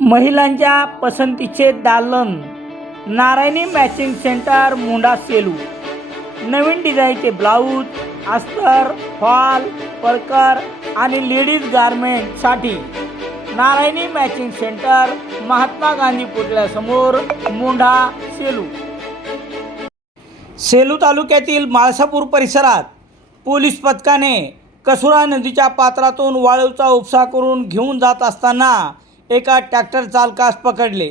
महिलांच्या पसंतीचे दालन नारायणी मॅचिंग सेंटर मुंडा सेलू. नवीन डिझाईनचे ब्लाऊज अस्तर फॉल परकर आणि लेडीज गारमेंटसाठी नारायणी मॅचिंग सेंटर महात्मा गांधी पुतळ्यासमोर मुंढा सेलू. सेलू तालुक्यातील माळसापूर परिसरात पोलीस पथकाने कसुरा नदीच्या पात्रातून वाळूचा उपसा करून घेऊन जात असताना एका ट्रॅक्टर चालकास पकडले.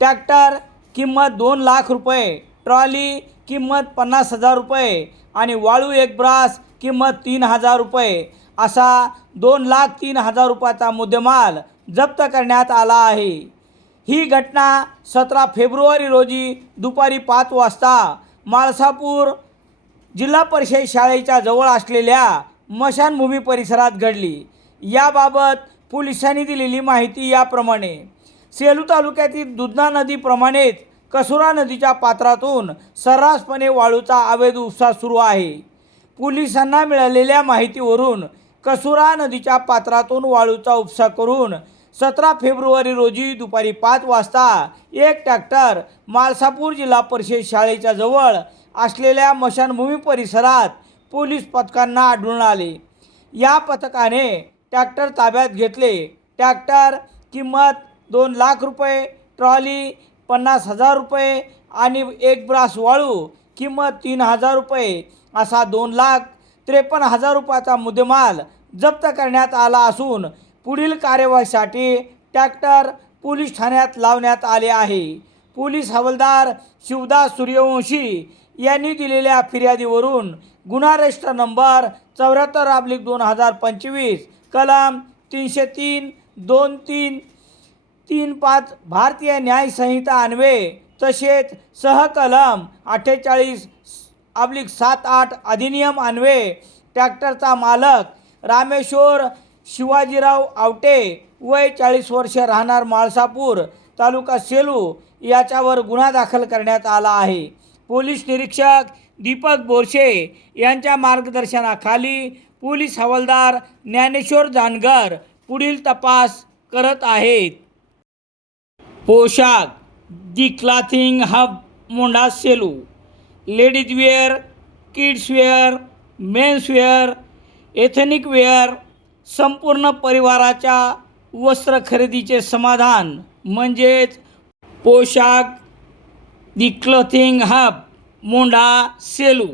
ट्रॅक्टर किंमत दोन लाख रुपये ट्रॉली किंमत पन्नास हजार रुपये आणि वाळू एक ब्रास किंमत तीन हजार रुपये असा दोन लाख तीन हजार रुपयाचा मुद्देमाल जप्त करण्यात आला आहे. ही घटना सतरा फेब्रुवारी रोजी दुपारी पाच वाजता माळसापूर जिल्हा परिषद शाळेच्या जवळ असलेल्या मशानभूमी परिसरात घडली. याबाबत पोलिसांनी दिलेली माहिती याप्रमाणे. सेलू तालुक्यातील दुधना नदीप्रमाणेच कसुरा नदीच्या पात्रातून सर्रासपणे वाळूचा अवैध उपसा सुरू आहे. पोलिसांना मिळालेल्या माहितीवरून कसुरा नदीच्या पात्रातून वाळूचा उपसा करून सतरा फेब्रुवारी रोजी दुपारी पाच वाजता एक ट्रॅक्टर मालसापूर जिल्हा परिषद शाळेच्या जवळ असलेल्या मशानभूमी परिसरात पोलीस पथकांना आढळून आले. या पथकाने ट्रॅक्टर ताब्यात घेतले. ट्रॅक्टर किंमत दोन लाख रुपये ट्रॉली पन्नास हजार रुपये आणि एक ब्रास वाळू किंमत तीन हजार रुपये असा दोन लाख त्रेपन्न हजार रुपयाचा मुद्देमाल जप्त करण्यात आला असून पुढील कार्यवाहीसाठी ट्रॅक्टर पोलीस ठाण्यात लावण्यात आले आहे. पोलीस हवालदार शिवदास सूर्यवंशी यांनी दिलेल्या फिर्यादीवरून गुन्हा रजिस्टर नंबर चौऱ्याहत्तर अब्लिक दोन हजार पंचवीस कलम तीनशे तीन दोन तीन तीन पाच भारतीय न्यायसंहिता अन्वये तसेच सहकलम अठ्ठेचाळीस अब्लिक सात आठ अधिनियम अन्वये ट्रॅक्टरचा मालक रामेश्वर शिवाजीराव आवटे वय चाळीस वर्ष राहणार माळसापूर तालुका सेलू याच्यावर गुन्हा दाखल करण्यात आला आहे. पोलीस निरीक्षक दीपक बोरशे यांच्या मार्गदर्शनाखाली पोलीस हवालदार ज्ञानेश्वर जानगर पुढील तपास करत आहेत. Poshakh the clothing hub Mondha Selu ladies wear kids wear men's wear ethnic wear संपूर्ण परिवाराच्या वस्त्र खरेदीचे समाधान म्हणजेच Poshakh the clothing hub Mondha Selu